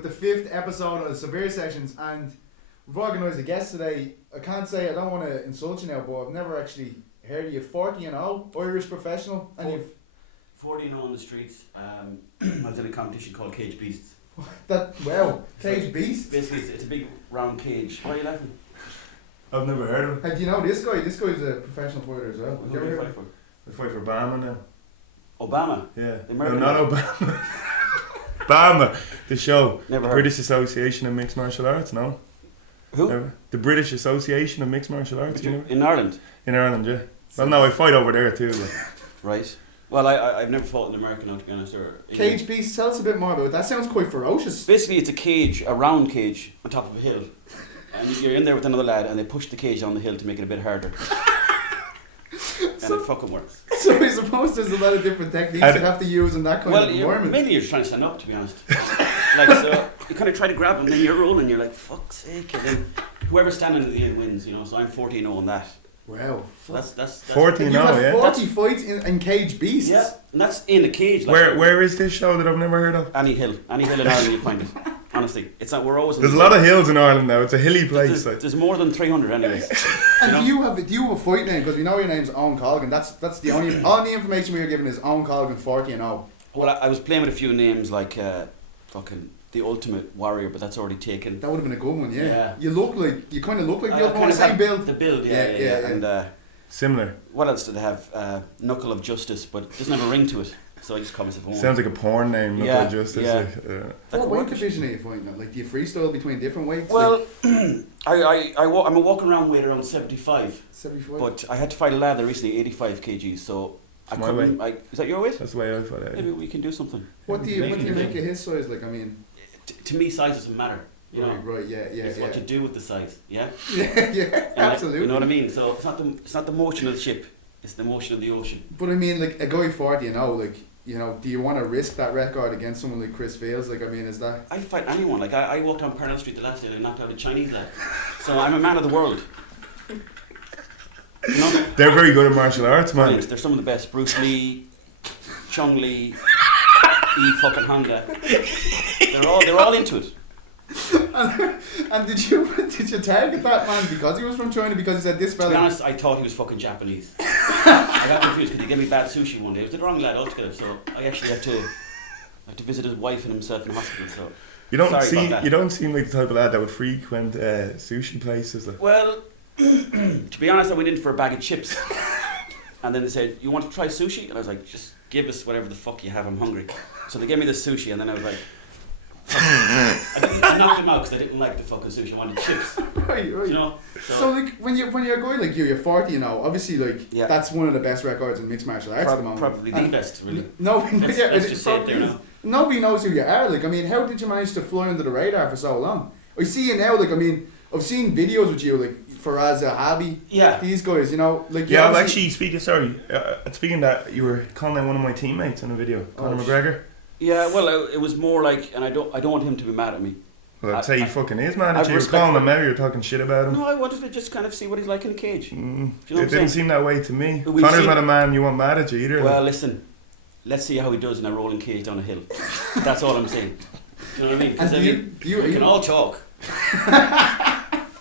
with the 5th episode of the Severe Sessions, and we've organised a guest today. I can't say, I don't want to insult you now, but I've never actually heard of you. 40-0, Irish professional, and you've 40-0 on the streets. I was in a competition called Cage Beasts. Cage Beasts. Basically, it's a big round cage. Why are you laughing? I've never heard of him. Do you know this guy? This guy's a professional fighter as well. Who do you fight for? I fight for Obama now. Obama? Yeah. The No, American not Obama. Obama, the show. Never heard. British Association of Mixed Martial Arts, no? Who? Never. The British Association of Mixed Martial Arts, you know? In Ireland? In Ireland, yeah. Well, no, I fight over there too. But. Right. Well, I've never fought an American, to be honest. Cage Beast, tell us a bit more about it. That sounds quite ferocious. Basically, it's a cage, a round cage, on top of a hill. And you're in there with another lad, and they push the cage down the hill to make it a bit harder. And it fucking works. So I suppose there's a lot of different techniques you have to use in that kind of environment. Mainly you're just trying to stand up, to be honest. So you kind of try to grab them, then you're rolling, you're like, fuck's sake. And then whoever's standing at the end wins, you know. So I'm 40-0 on that. Wow. So that's 40-0, yeah. 40 fights in Cage Beasts. Yeah, and that's in a cage. Like where is this show that I've never heard of? Any hill in Ireland you'll find it. Honestly, it's not. We're always. There's a lot of hills in Ireland now. It's a hilly place. There's more than 300, anyways. And do you have a fight name? Because we know your name's Owen Colgan. That's the only information we were given is Owen Colgan 40-0. Well, I was playing with a few names like fucking the Ultimate Warrior, but that's already taken. That would have been a good one, yeah. You kind of look like the other one, same build. The build, yeah. And similar. What else did they have? Knuckle of Justice, but it doesn't have a ring to it. So I just call myself Owen. Sounds like a porn name, Knuckle of Justice. Yeah. What weight division are you fighting at? Like, do you freestyle between different weights? Well, I'm a walking around weight around 75. 75? But I had to fight a lad there recently, 85 kgs, so I couldn't. Is that your weight? That's the way I fight it. Maybe we can do something. What do you make of his size? Like, I mean... To me, size doesn't matter. You know? Right, yeah. It's what you do with the size, yeah? Yeah, absolutely. You know what I mean? So it's not the motion of the ship, it's the motion of the ocean. But I mean, like, a guy 40, do you want to risk that record against someone like Chris Fields? Like, I mean, is that... I'd fight anyone. Like, I walked on Carroll Street the last day and I knocked out a Chinese lad. So I'm a man of the world. You know? They're very good at martial arts, man. They're some of the best. Bruce Lee, Chung Lee, fucking Honda. They're all into it. And did you target that man because he was from China? Because he said this fella... To be honest, I thought he was fucking Japanese. I got confused because he gave me bad sushi one day. It was the wrong lad altogether, so I actually had to visit his wife and himself in hospital. So you don't seem like the type of lad that would frequent sushi places. Like. Well, to be honest, I went in for a bag of chips, and then they said, "You want to try sushi?" And I was like, "Just give us whatever the fuck you have. I'm hungry." So they gave me the sushi, and then I was like. I knocked them out because I didn't like the fucking sushi. I wanted chips. Right. You know. So like when you're a guy like you're 40, obviously that's one of the best records in mixed martial arts at the moment. Probably the best, really. Let's just say it there now. Nobody knows who you are. Like, I mean, how did you manage to fly under the radar for so long? I see you now. Like, I mean, I've seen videos with you like for as a hobby. Yeah. These guys, like. Yeah, I'm actually speaking that you were calling out one of my teammates in a video, Conor McGregor. Yeah, well, it was more like, and I don't want him to be mad at me. Well, I'd say he fucking is mad at you. You're calling him out, you're talking shit about him. No, I wanted to just kind of see what he's like in a cage. Do you know it didn't seem that way to me. We've Conor's not a man you want mad at you either. Well, listen, let's see how he does in a rolling cage down a hill. That's all I'm saying. Do you know what I mean? Because we can all talk.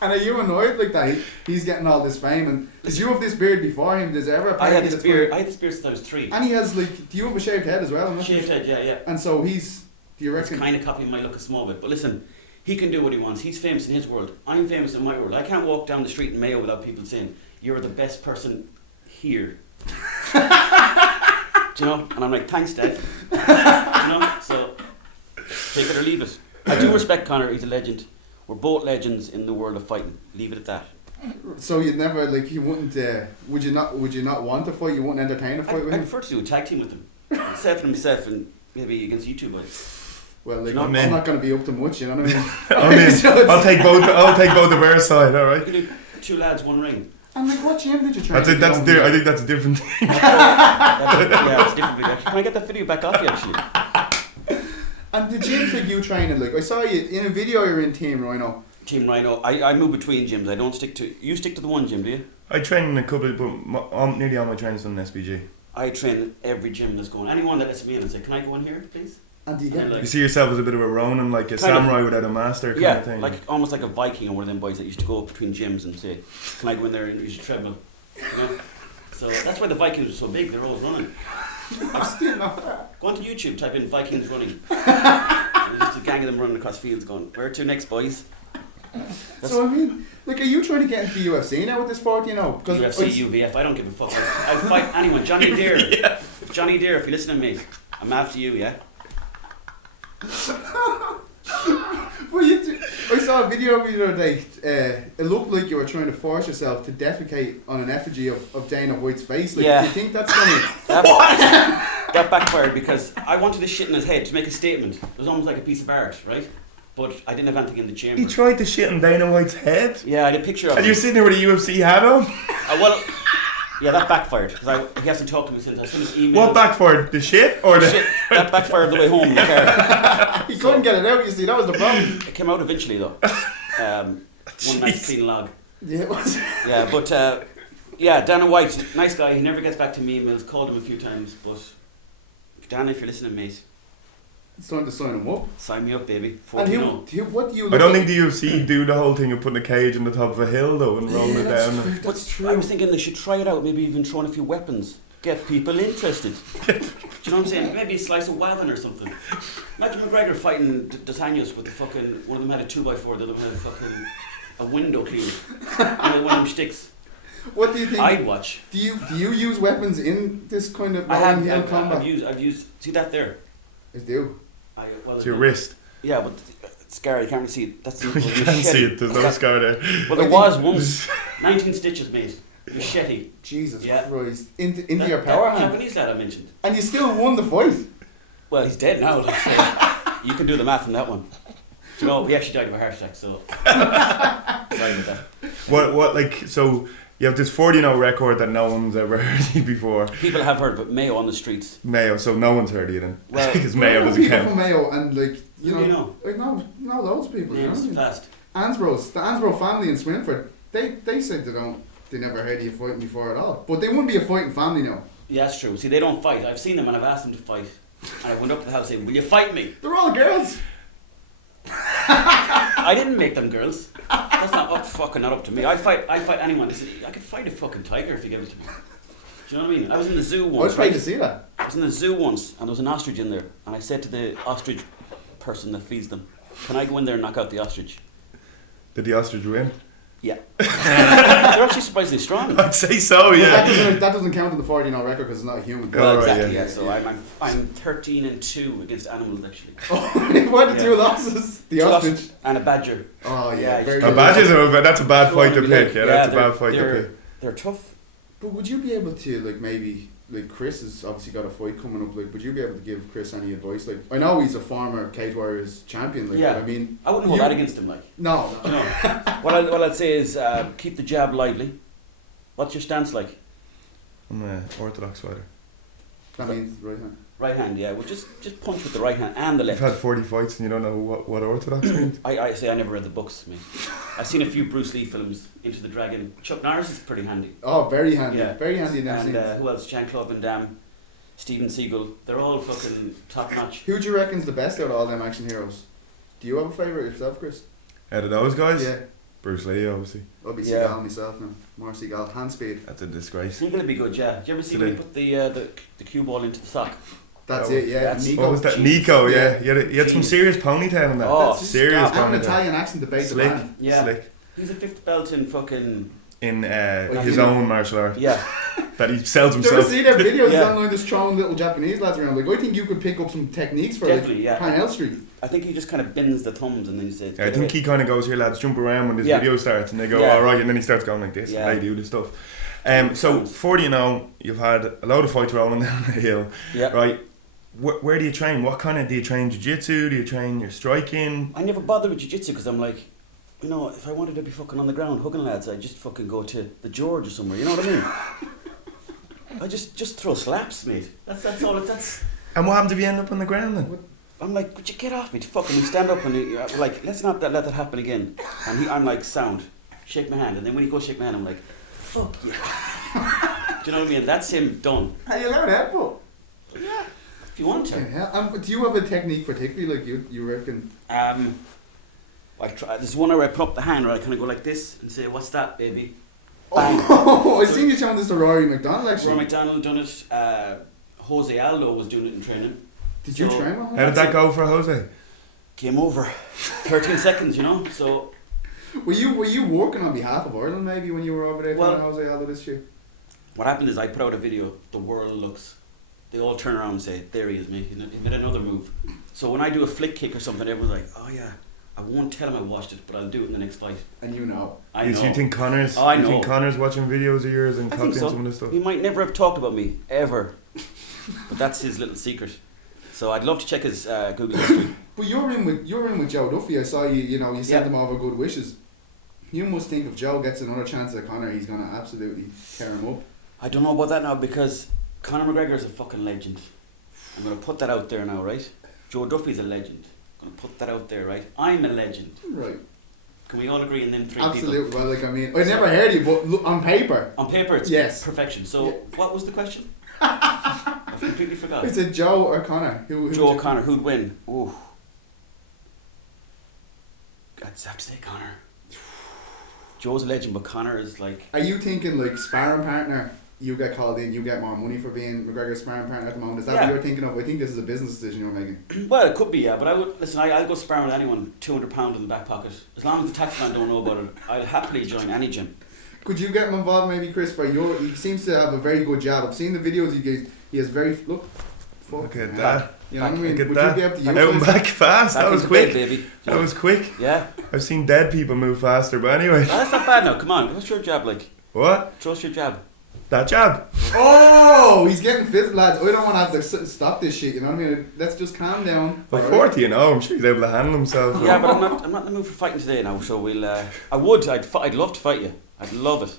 And are you annoyed like that? He's getting all this fame, and because you have this beard before him, does there ever? I had this beard since I was 3. And he has do you have a shaved head as well? Shaved head, yeah. And so do you reckon? He's kind of copying my look a small bit, but listen, he can do what he wants. He's famous in his world. I'm famous in my world. I can't walk down the street in Mayo without people saying, "You're the best person here." Do you know? And I'm like, "Thanks, Dad." You know? So take it or leave it. I do respect Conor. He's a legend. We're both legends in the world of fighting. Leave it at that. So you'd never you wouldn't would you not want to fight? You wouldn't entertain a fight with him? I prefer to do a tag team with him. Himself and maybe against you two guys. Well, I'm not going to be up to much, you know what I mean? I'll take both of our side, alright? You can do 2 lads, 1 ring. And what gym did you train? I think that's a different thing. Yeah, it's different. Can I get that video back off you actually? And the gyms that you train in, I saw you in a video you're in Team Rhino. Team Rhino. I move between gyms. I don't stick to... You stick to the one gym, do you? I train in a couple, but nearly all my training's on SBG. I train in every gym that's going. Anyone that lets me in and say, "Can I go in here, please?" And do you get And, like, You see yourself as a bit of a Ronin, like a Kind of. samurai without a master kind yeah, of thing. like almost like a Viking or one of them boys that used to go between gyms and say, "Can I go in there and use your treadmill?" You know? So that's why the Vikings were so big. They're always running. I still know that. Go onto YouTube, type in Vikings running. And there's just a gang of them running across fields, going, "Where to next, boys?" So I mean, like, are you trying to get into the UFC now with this 40 and 0? UFC, UVF, I don't give a fuck. I'll fight anyone. Johnny Deere. Johnny Deere, if you're listening to me, I'm after you, yeah? Well, I saw a video of you the other day. It looked like you were trying to force yourself to defecate on an effigy of Dana White's face. Like, Yeah. do you think that's going to... That backfired because I wanted to shit in his head to make a statement. It was almost like a piece of art, right? But I didn't have anything in the chamber. He tried to shit on Dana White's head? Yeah, I had a picture of And him. you're sitting there with a UFC hat on? Well, yeah, that backfired because he hasn't talked to me since. I sent his email. What backfired? The shit? Or the... Shit, that backfired on the way home in the car. He couldn't get it out, you see, that was the problem. It came out eventually though. One nice clean log. Yeah, it was. Yeah, but yeah, Dana White, nice guy. He never gets back to me emails. Called him a few times, but Dana, if you're listening, mate, It's time to sign him up. sign me up, baby. And 40 what do you look I don't at? think the UFC do the whole thing of putting a cage on the top of a hill though and rolling it that's down. true, But that's true. I was thinking they should try it out, maybe even throwing a few weapons. Get people interested. Do you know what I'm saying? Maybe a slice of Wavin or something. Imagine McGregor fighting Dos Anjos with the fucking... One of them had a 2x4, the other one had a fucking... a window cleaner. And one of them sticks. What do you think? I'd watch. Do you use weapons in this kind of I have. hill combat? I've used... See that there? Is do. It's your wrist. Yeah, but it's scary. You can't really see it. That's the You can't see it, there's no scar there. Well, there was once 19 stitches, mate. Machete. Jesus Yeah. Christ. Into your power that hand. Japanese lad I mentioned. And you still won the fight. Well, he's dead now. Like, so you can do the math on that one. Do you know, he actually died of a heart attack, so sorry about that. What like, so you have this 40-0 record that no one's ever heard of you before. People have heard of it, Mayo on the streets. Mayo, so no one's heard of you then. Well, Because Mayo doesn't people count. from Mayo and like Who do you know? I know loads of people. You know Names what I mean? fast. The Ansbro family in Swinford, they said they never heard of you fighting before at all. But they wouldn't be a fighting family now. Yeah, that's true. See, they don't fight. I've seen them and I've asked them to fight. And I went up to the house saying, "Will you fight me?" They're all girls. I didn't make them girls. That's not up to me. I fight anyone. Listen, I could fight a fucking tiger if you give it to me. Do you know what I mean? I was in the zoo I once. was trying to see that. I was in the zoo once and there was an ostrich in there. And I said to the ostrich person that feeds them, "Can I go in there and knock out the ostrich?" Did the ostrich win? Yeah. They're actually surprisingly strong. I'd say so, But yeah. that doesn't count in the 40 now record because it's not a human. Oh, Well, right, exactly. yeah. Yeah. So I'm 13-2 against animals actually. What are the two Yeah. losses? The Two ostrich. ostriches and a badger. Oh yeah, Yeah, very A good. badger, that's a bad fight to Go on, pick. Yeah, that's a they're- bad fight to pick. They're tough. But would you be able to maybe Chris has obviously got a fight coming up, would you be able to give Chris any advice? I know he's a former Cage Warriors champion, Yeah. but I mean I wouldn't hold that against him, like. no. You know, what I'd say is keep the jab lively. What's your stance like? I'm an orthodox fighter. That means right hand. Right hand, yeah. Well, just punch with the right hand and the You've left. had 40 fights and you don't know what orthodox means? I say I never read the books, mate. I've seen a few Bruce Lee films. Into the Dragon. Chuck Norris is pretty handy. Oh, very handy. Yeah. Very handy in that And sense. who else? Jean-Claude Van Damme, Steven Seagal. They're all fucking top notch. Who do you reckon's the best out of all them action heroes? Do you have a favourite yourself, Chris? Out of those guys? Yeah. Bruce Lee, obviously. I'll be Yeah. Seagal myself now. More Seagal. Hand speed. That's a disgrace. Seagal would be good, yeah. Did you ever see Did when he? he put the cue ball into the sock? That's Oh, it, yeah. that's- Nico. What was that? Jeez. Nico, yeah. Yeah. He had some Jeez. serious ponytail in that. Oh, That's serious stop. Have an ponytail. Italian accent to bait the Slick. man. Yeah. Slick. He's a fifth belt in fucking... In Like, his you know- own martial art. Yeah. That he sells Do you ever himself. see their videos Yeah. online just throwing little Japanese lads around? I think you could pick up some techniques for Definitely, yeah. Parnell Street. I think he just kind of bends the thumbs and then he says... Yeah, I think he kind of goes, "Here lads, jump around," when this Yeah. video starts and they go, Yeah. "Alright," and then he starts going like this Yeah. and they do this stuff. So 40-0, you've had a load of fights rolling down the hill, Yeah. right? Where do you train? What kind of, do you train jiu-jitsu? Do you train your striking? I never bother with jiu-jitsu because I'm like, you know, if I wanted to be fucking on the ground hugging lads, I'd just fucking go to the George or somewhere, you know what I mean? I just throw slaps, mate. That's all that's... And what happens if you end up on the ground then? I'm like, would you get off me? Fucking we stand up and you're like, let's not let that happen again. And I'm like, sound, shake my hand. And then when he goes shake my hand, I'm like, fuck you. Do you know what I mean? That's him done. Hey, you learn that, but Yeah. If you want to. Fucking hell. Do you have a technique particularly, like you reckon? I try. There's one where I put up the hand, where I kind of go like this and say, "What's that, baby?" Bang. Oh, I seen you showing this to Rory McDonald actually. Rory McDonald done it. Jose Aldo was doing it in training. Did you train with him? How did that go for Jose? Came over. 13 seconds, you know. So. Were you working on behalf of Ireland maybe when you were over there Well, training Jose Aldo this year? What happened is I put out a video. The world looks. They all turn around and say, "There he is, mate. He made another move." So when I do a flick kick or something, everyone's like, "Oh yeah." I won't tell him I watched it, but I'll do it in the next fight. And you know. I know. You think Connor's? Oh, I you know. think Connor's watching videos of yours and I copying think so. some of this stuff? He might never have talked about me ever, but that's his little secret. So I'd love to check his Google history. But you're in with Joe Duffy. I saw you. You know, you sent him over good wishes. You must think if Joe gets another chance at Conor, he's gonna absolutely tear him up. I don't know about that now because Conor McGregor is a fucking legend. I'm gonna put that out there now, right? Joe Duffy's a legend. I'm gonna put that out there, right? I'm a legend. Right. Can we all agree in them three Absolutely. people? Well, like I mean, I never heard you, but look, on paper. On paper, it's Yes. perfection. So Yeah. what was the question? I've completely forgot. Is it Joe or Conor? Who Joe or Conor, who'd win? Ooh. I'd have to say Conor. Joe's a legend, but Conor is like... Are you thinking like sparring partner? You get called in, you get more money for being McGregor's sparring partner at the moment. Is that what you're thinking of? I think this is a business decision you're making. Well, it could be, yeah, but I would... Listen, I'll go sparring with anyone, £200 in the back pocket. As long as the taxman don't know about it, I'll happily join any gym. Could you get him involved maybe, Chris? He seems to have a very good job. I've seen the videos he gives. He has very... Look at that. You know what I mean? Look at Would that. you be able to use Out and this? back fast. Back That was into quick. bed, baby. That was quick. Yeah. I've seen dead people move faster, but anyway. Oh, that's not bad now, come on. What's your jab like? What? Show us your jab. That jab. Oh, he's getting fit, lads. I don't want to have to stop this shit. You know what I mean? Let's just calm down. Well, Alright. 40 and I'm sure he's able to handle himself. Yeah, but I'm not in the mood for fighting today now, so we'll... I'd love to fight you. I'd love it.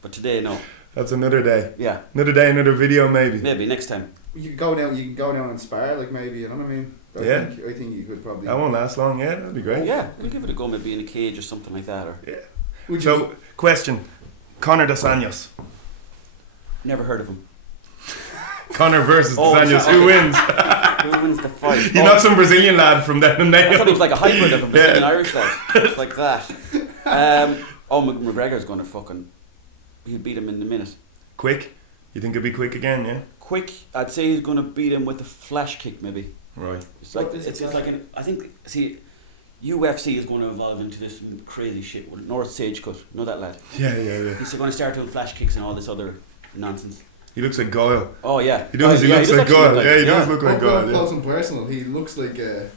But today, no. That's another day. Yeah. Another day, another video maybe. Maybe, next time. You can go down and spar, like maybe, you know what I mean? I think you could probably... That won't last long, yeah, that'd be great. Yeah, we'll give it a go, maybe in a cage or something like that. Or Would you... So, question. Conor Dos Anjos. Never heard of him. Conor versus Oh, Dos Anjos. okay. Who wins? Who wins the fight? You're not some Brazilian lad from down in I thought Mayo. it was like a hybrid of a Brazilian Irish lad. It's like that. McGregor's going to fucking... He'll beat him in a minute. Quick? You think it'll be quick again, yeah? Quick, I'd say he's going to beat him with a flash kick, maybe. Right. It's like I think. See, UFC is going to evolve into this crazy shit with North Sage cut. Know that lad? Yeah. He's going to start doing flash kicks and all this other nonsense. He looks like Goyle. Oh yeah. He does. He looks like actually Goyle. look Yeah, he does yeah. look like Up Goyle. close Yeah. and personal, he looks like a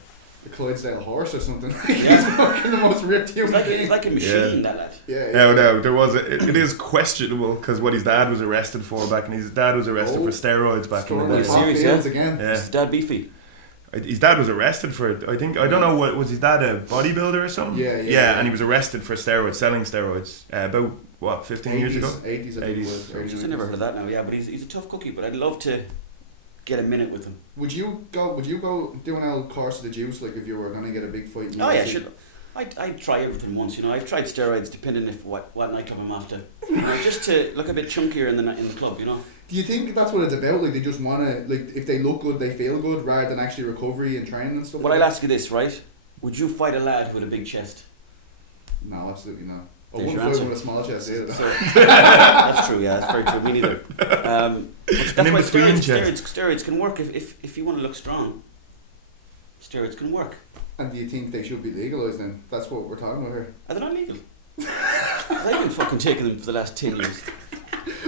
Clydesdale horse or something. Yeah. He's fucking the most ripped human He's being. like a machine, that lad. Yeah. No, there was it is questionable because what his dad was arrested for back, and his dad was arrested for steroids back in the Story day. Story. off Serious, fields yeah? again. Yeah. His dad beefy. His dad was arrested for it. I think I don't know what was his dad a bodybuilder or something. Yeah. And he was arrested for steroids, selling steroids. About what 15 years ago. 80s, I think it 80s. was. early I never 90s. heard of that now. Yeah, but he's a tough cookie. But I'd love to get a minute with him. Would you go do an old course of the juice, like if you were going to get a big fight? Oh yeah, sure. I'd try everything once, you know. I've tried steroids depending if what nightclub I'm after. You know, just to look a bit chunkier in the club, you know. Do you think that's what it's about? Like they just want to, like if they look good, they feel good, rather than actually recovery and training and stuff. Well, like I'll that? ask you this, right? Would you fight a lad with a big chest? No, absolutely not. I There's wouldn't your fight answer. with a small chest either. So, that's true, yeah, that's very true. Me neither. But that's in why between steroids can work if you want to look strong. Steroids can work. And do you think they should be legalised then? That's what we're talking about here. Are they not legal? 'Cause I've been fucking taking them for the last 10 years.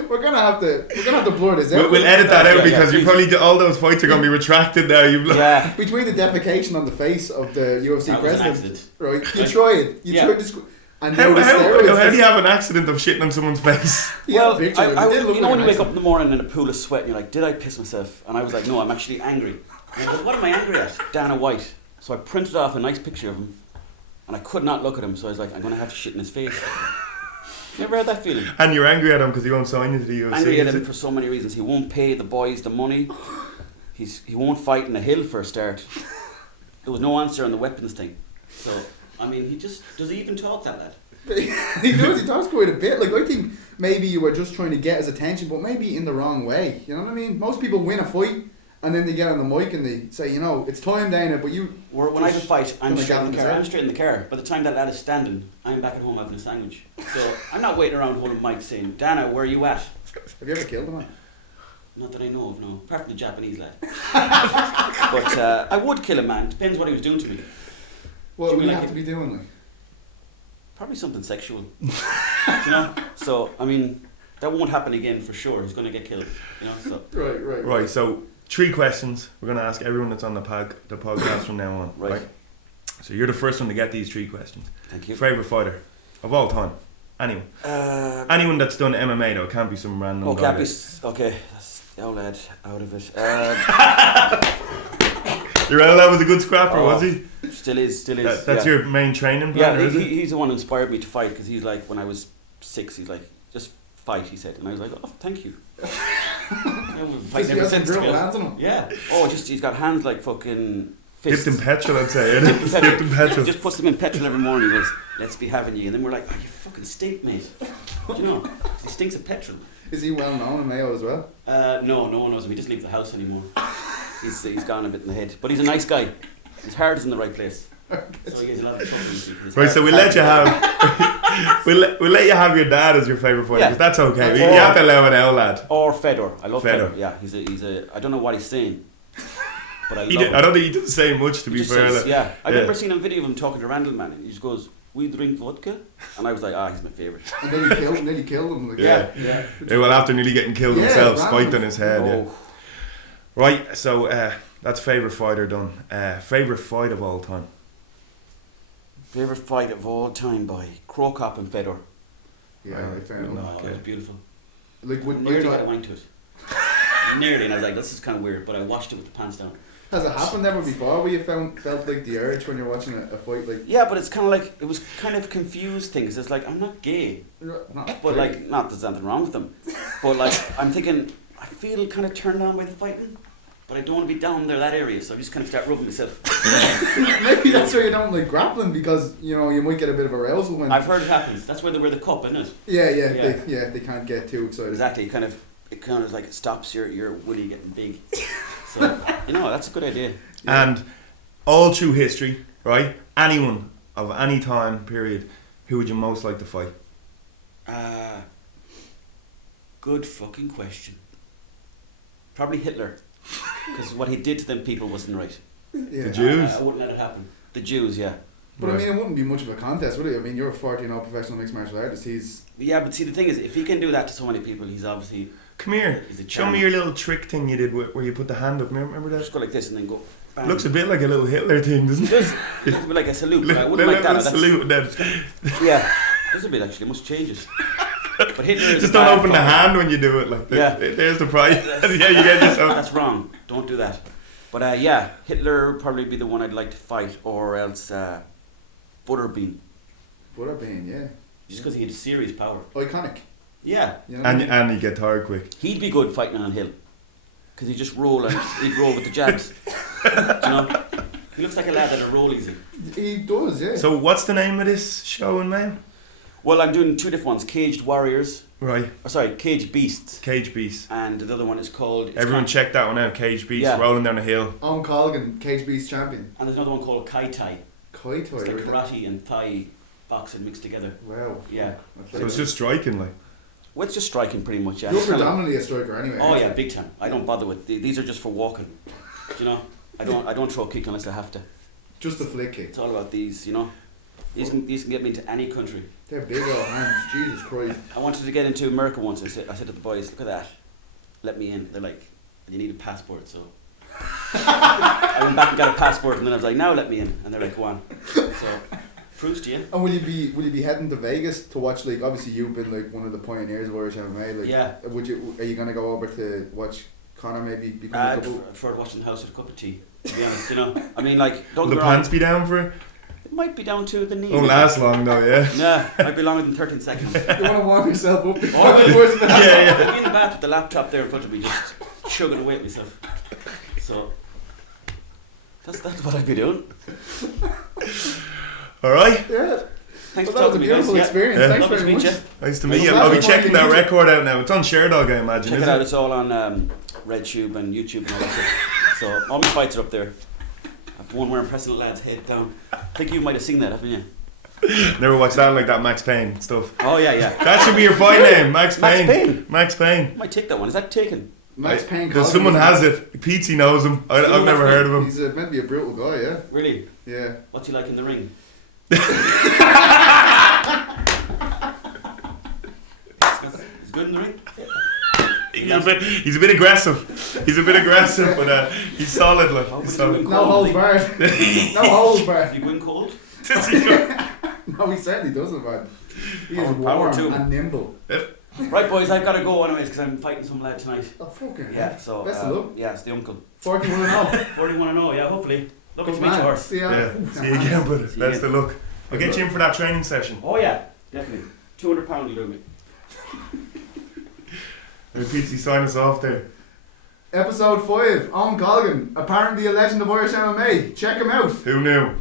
We're gonna have to blur this out. We'll edit that out Yeah, because you please. probably all those fights are going to be retracted now. Yeah. Between the defecation on the face of the UFC That was an president, accident. right? You tried. You Yeah. tried to. And How now the steroids. do you have an accident of shitting on someone's face? Yeah, Well, picture of it. It did look you know like when you an wake up in the morning in a pool of sweat and you're like, did I piss myself? And I was like, no, I'm actually angry. And I was like, what am I angry at? Dana White. So I printed off a nice picture of him and I could not look at him, so I was like, I'm going to have to shit in his face. Never had that feeling. And you're angry at him because he won't sign you to the UFC. Angry at is him it? for so many reasons. He won't pay the boys the money. He won't fight in a hill for a start. There was no answer on the weapons thing. So, I mean, does he even talk, that lad? he does. He talks quite a bit. Like I think maybe you were just trying to get his attention, but maybe in the wrong way. You know what I mean? Most people win a fight and then they get on the mic and they say, you know, it's time, Dana, but you... When I have a fight, I'm Come straight in and the gap car. him I'm straight in the car. By the time that lad is standing, I'm back at home having a sandwich. So I'm not waiting around holding mics saying, Dana, where are you at? Have you ever killed a man? Not that I know of, no. Apart from the Japanese lad. But I would kill a man. Depends what he was doing to me. What Do would you you like have to be doing, like? Probably something sexual. Do you know? So, I mean, that won't happen again for sure. He's going to get killed. You know? So. Right, so 3 questions we're going to ask everyone that's on the podcast from now on. Right. So you're the first one to get these 3 questions. Thank you. Favourite fighter of all time? Anyone. Anyone that's done MMA though, can't be some random Oh, guy. can't be... Okay, that's the old lad out of it. Your old lad was a good scrapper, was he? Still is. That's yeah. your main training plan, Yeah, is it? he's the one who inspired me to fight because he's like, when I was 6, he's like, just fight, he said. And I was like, oh, thank you. Just you have some drill hands on him? Yeah. Oh, just he's got hands like fucking fists. Dipped in petrol, I'd say. Yeah? Dipped in petrol. Just puts them in petrol every morning. He goes, let's be having you. And then we're like, oh, you fucking stink, mate. Do you know? He stinks of petrol. Is he well known in Mayo as well? No one knows him. He doesn't leave the house anymore. He's gone a bit in the head. But he's a nice guy. His heart is in the right place. So he has a lot of trouble. Right, so we'll let you have we'll let you have your dad as your favourite fighter, because that's okay. You have to allow an L lad. Or Fedor. I love Fedor. Fedor. Yeah, he's a I don't know what he's saying, but I love him. I don't think he doesn't say much, to be fair. Says, yeah, I remember seeing a video of him talking to Randall, man. He just goes, "We drink vodka," and I was like, he's my favourite. And then he killed him. Like, yeah. Well, after nearly getting killed himself, spiked on his head. Oh. Yeah. Right, so that's favourite fighter done. Favourite fight of all time. Favourite fight of all time by Krokop and Fedor. Yeah, I found him. Oh, it was beautiful. Like, Nearly got a wine to it. Nearly, and I was like, this is kind of weird, but I watched it with the pants down. Has it happened ever before where you felt like the urge when you're watching a fight? Like, yeah, but it's kind of like, it was kind of confused things. It's like, I'm not gay. But like, not there's nothing wrong with them. But like, I'm thinking, I feel kind of turned on by the fighting. But I don't want to be down there that area, so I just kind of start rubbing myself. Maybe that's why you don't like grappling, because you know you might get a bit of arousal when. I've heard it happens. That's where they wear the cup, isn't it? Yeah. They can't get too excited. Exactly. It kind of like stops your willy getting big. So that's a good idea. Yeah. And all through history, right? Anyone of any time period, who would you most like to fight? Good fucking question. Probably Hitler. Because what he did to them people wasn't right. Yeah. The Jews? I wouldn't let it happen. The Jews, yeah. But I mean, it wouldn't be much of a contest, would it? I mean, you're a 14-year-old professional mixed martial artist. Yeah, but see, the thing is, if he can do that to so many people, he's obviously... Come here. He's a Show me your little trick thing you did where you put the hand up. Remember that? Just go like this and then go... Bam. Looks a bit like a little Hitler thing, doesn't it? It does. Like a salute, but I wouldn't like that. Salute and then... Yeah. Does a bit, actually. It must change it. But Hitler is just don't open the hand when you do it. Like there's the prize. Yeah, you get yourself. That's wrong. Don't do that. But Hitler would probably be the one I'd like to fight, or else Butterbean. Butterbean, yeah. Just because he had serious power. Iconic. Yeah. You know and he'd get tired quick. He'd be good fighting on hill, because he'd just roll and he'd roll with the jabs. You know, he looks like a lad that'll roll easy. He does, yeah. So what's the name of this show in Mayo? Well, I'm doing 2 different ones: Caged Warriors. Right. Caged Beasts. Cage Beasts. And the other one is called... Everyone check that one out. Cage Beasts, rolling down a hill. Owen Colgan, Cage Beast champion. And there's another one called Kai Tai. Kai Tai. It's like karate and Thai boxing mixed together. Wow. Yeah. So it's just striking, like. Well, it's just striking pretty much, yeah. You're predominantly a striker anyway. Oh yeah, big time. I don't bother with these are just for walking. Do you know? I don't throw a kick unless I have to. Just a flick kick. It's all about these, you know. These can get me into any country. They're big old hands. Jesus Christ. I wanted to get into America once. I said to the boys, look at that. Let me in. They're like, you need a passport, so I went back and got a passport, and then I was like, now let me in. And they're like, go on. So proofs to you. And will you be heading to Vegas to watch, like, obviously you've been like one of the pioneers of Irish MMA, like, yeah. Are you gonna go over to watch Conor maybe become I a double? prefer watching the house with a cup of tea, to be honest, you know. I mean, like, don't Will get the me wrong. pants be down for it? It might be down to the knee. Won't last long though, yeah. Yeah, might be longer than 13 seconds. You want to warm yourself up before Oh, the first match? I'll be in the bath with the laptop there in front of me, just chugging away at myself. So that's what I'd be doing. Alright. Yeah. Thanks Well, that was a beautiful experience. Yeah. Thanks Lovely very to meet much. you. Nice to meet you. Well, I'll be that's checking that fine. record out now. It's on ShareDog, I imagine, Check isn't it out. It's all on RedTube and YouTube and all that stuff. So all my fights are up there. I've one where I'm pressing the lad's head down. I think you might have seen that, haven't you? Never watched that like that Max Payne stuff. Oh yeah. That should be your fight name, Max Payne. Max Payne. Max Payne. I might take that one. Is that taken? Max Payne. Because someone has it. Petey knows him. I've never heard of him. He's meant to be a brutal guy, yeah. Really? Yeah. What's he like in the ring? He's good in the ring? He's a bit aggressive. He's a bit aggressive, but he's solid. Like, Oh, he's but solid. you No holds barred. No holds barred. You go in cold? No, he certainly doesn't, man. He is Power warm to him. and nimble. Right, boys, I've got to go anyways because I'm fighting some lad tonight. Oh, fucking Yeah, hell. so. Best of luck. Yeah, it's the uncle. 41 and 0. 41 and 0, yeah, hopefully. Looking Good to meet man. yours. See ya. Yeah. See you again, brother. See you Best again. of luck. I'll get you in for that training session. Oh, yeah, definitely. £200 you do me. Petey, sign us off there. Episode 5. Owen Colgan. Apparently a legend of Irish MMA. Check him out. Who knew?